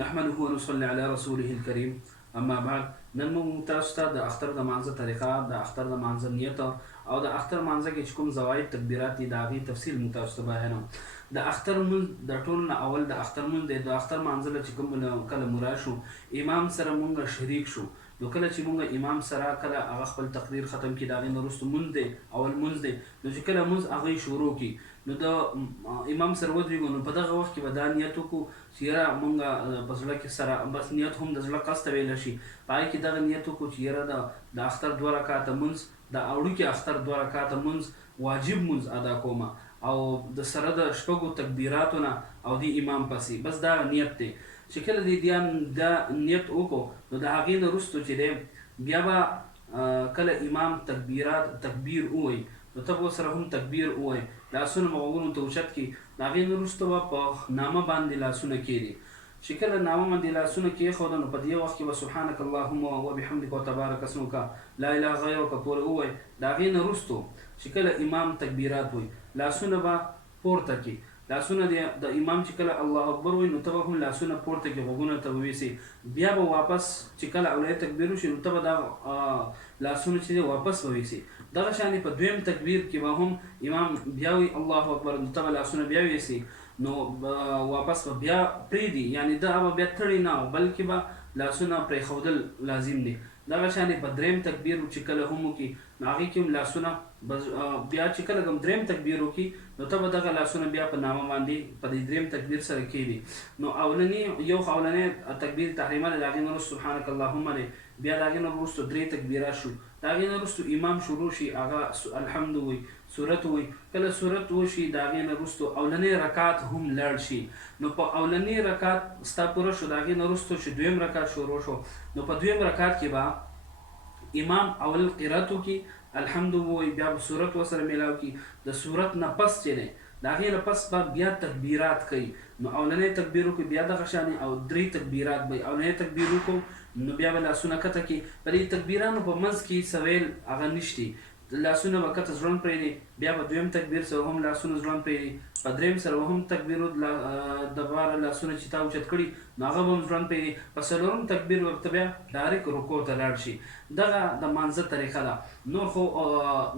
نحمده ونصلي على رسوله الكريم اما بعد. نن موږ تاسو ته د اختر د مانځه طریقه، د اختر د مانځه نیت او د اختر مانځه کې چې کوم زواید تکبیرات دي د هغې تفصیل موږ تاسو ته بیانوم. د اختر لمونځ د ټولو نه اول د اختر لمونځ دی. د اختر مانځه له چې کوم کله مراد شو امام سره موږ شریک شو، نو کله چې موږ امام سره کله هغه خپل تقریر ختم کړي د هغې نه وروسته لمونځ دی، اول لمونځ دی، نو چې کله لمونځ هغوی شروع کړي نو د امام سره ودرېږو، نو په دغه وخت کې به دا نیت وکړو چې یاره مونږ په زړه کې سره بس نیت هم د زړه قصد ته ویلی شي، په هغې کې دغه نیت وکړو چې یاره د اختر 2 رکعاته لمونځ، د اوړوکي اختر 2 رکعاته لمونځ واجب لمونځ ادا کومه او د سره د شپږو تکبیراتو نه او د امام پسې، بس دا نیت دی. چې کله دا نیت وکړو نو د هغې نه وروستو چې دی بیا به کله امام تکبیر ووایي نو ته به ورسره هم تکبیر ووایي، لاسونه به غوږونو ته اوچت کړي، د هغې نه وروسته به په نامه باندې لاسونه کښېږدي. چې کله نامه باندې لاسونه کېښوده نو په دې وخت کې به سبحانک اللهم وبحمدک وتبارک اسمک لا اله غیرک پورې ووایي. د هغې نه وروستو چې کله امام تکبیرات وایي لاسونه به پورته کړي، لاسونه د امام چې کله الله اکبر وایي نو ته به هم لاسونه پورته کړي، غوږونه ته به ویسي، بیا به واپس چې کله اولنی تکبیر وشي نو ته به دا لاسونه چې دی واپس به ویسي. دغه شانې په دویم تکبیر کې به هم امام بیا وایي الله اکبر، نو ته به لاسونه بیا ویسي، نو واپس به بیا پرېږدي، یعنې دا به بیا تړي نه بلکې به لاسونه پرېښودل لازم دي. دغه شانې په دریم تکبیر چې کله هم وکړي نو هغې کې هم لاسونه بیا چې کله هم دریم تکبیر وکړي نو ته به دغه لاسونه بیا په نامه باندې په دې دریم تکبیر سره کښېږدي. نو اولنی تکبیر تحریمه دی، د هغې نه وروسته سبحانک اللهم دی، بیا د هغې نه وروسته 3 تکبیرات شو، د هغې نه وروسته امام شروع شي هغه الحمد وایي، سورت وایي، کله سورت وشي د هغې نه وروسته اولنی رکعت هم لاړ شي، نو په اولنی رکعت ستا پوره شو، د هغې نه وروسته چې دویم رکعت شروع شو نو په دویم رکعت کې به امام اول قرات وکړي، الحمد وایي، بیا به سورت ورسره میلاو کړي، د سورت نه پس چې دی د هغې نه پس به بیا تکبیرات کوي، نو اولنی تکبیر وکړي بیا دغه شانې او 3 تکبیرات به اولنی تکبیر وکړو نو بیا به لاسونه کته کړي. په دې تکبیرانو په منځ کې څه ویل هغه نشتی، لاسونه به کته ځوړند پرېږدي، بیا به دویم تکبیر سره هم لاسونه ځوړند پرېږدي، په دریم سره به هم تکبیر دپاره لاسونه چې تا اوچت کړي نو هغه به هم ځوړند پرېږدي، په څلورم تکبیر ورته بیا ډایرکټ رکوع ته لاړ شي. دغه د مانځه طریقه ده. نور خو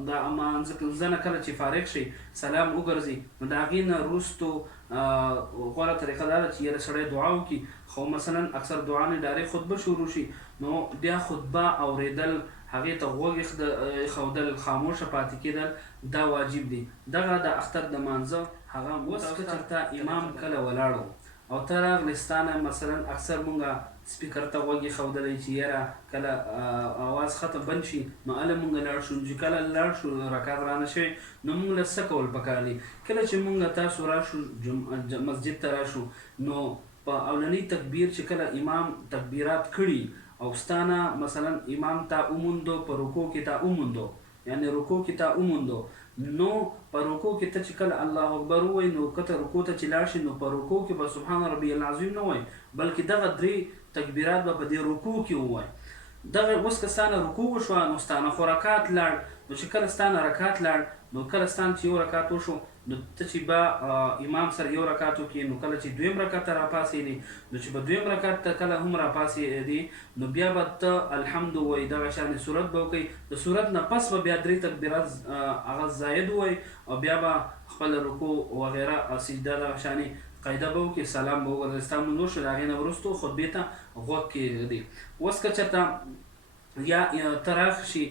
د مانځه نه کله چې فارغ شي سلام وګرځي نو د هغې نه وروستو غوره طریقه دا ده چې یاره سړی دعا وکړي، خو مثلا اکثر دعا نه ډایرکټ خطبه شروع شي نو بیا خطبه اورېدل، هغې ته غوږ ایښودل، خاموشه پاتې کېدل دا واجب دي. دغه د اختر د مانځه هغه اوس که چېرته امام کله ولاړ او ته راغلې ستا نه مثلا اکثر مونږ سپیکر ته غوږ ایښودلی چې یاره کله اواز ختم بند شي نو هله مونږ لاړ شو، چې کله لاړ شو رکعت رانه شوی نو مونږ له څه کول پکار دي. کله چې مونږ تاسو راشو مسجد ته راشو نو په اولنی تکبیر چې کله امام تکبیرات کړي او ستانه مثلا امام تا اوموندو په رکوع کې تا اوموندو، یعنی رکوع کې تا اوموندو، نو په رکوع کې ته چې کله الله اکبر ووایي نو کته رکوع ته چې لاړ شي نو په رکوع کې به سبحان ربي العظیم نه وایي بلکې دغه 3 تکبیرات به په دې رکوع کې ووایي. دغه اوس که ستانه رکوع وشوه نو ستانه خو رکعت لاړ، نو چې کله ستانه رکعت لاړ نو کله ستانه چې 1 رکعت وشو نو ته چې به امام سره 1 رکعت وکړي نو کله چې دویم رکعت ته راپاسېدي نو چې به دویم رکعت ته کله هم راپاسېدي نو بیا به ته الحمد وایي، دغه شانې صورت به وکړي، د صورت نه پس به بیا 3 تکبیرات هغه زاید وایي او بیا به خپل رکوع وغیره سجده دغه شانې قاعده به وکړي، سلام به وګرځوي، ستا لمونځ وشو، د هغې نه وروستو خطبې ته غوږ کېږدي. اوس که چېرته یا ته راغ شي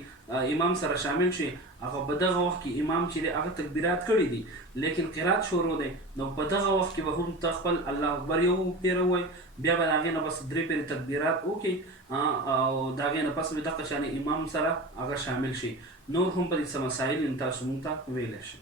امام سره شامل شي هغه په دغه وخت کې امام چې دی هغه تکبیرات کړي دي لیکن قرات شروع دی نو په دغه وخت کې به هم ته خپل الله اکبر یو پیره وایي، بیا به د هغې نه بس 3 پیرې تکبیرات وکړي او د هغې نه پس به دغه شانې امام سره هغه شامل شي. نور هم په دې څه مسایل تاسو مونږ ته ویلی شئ.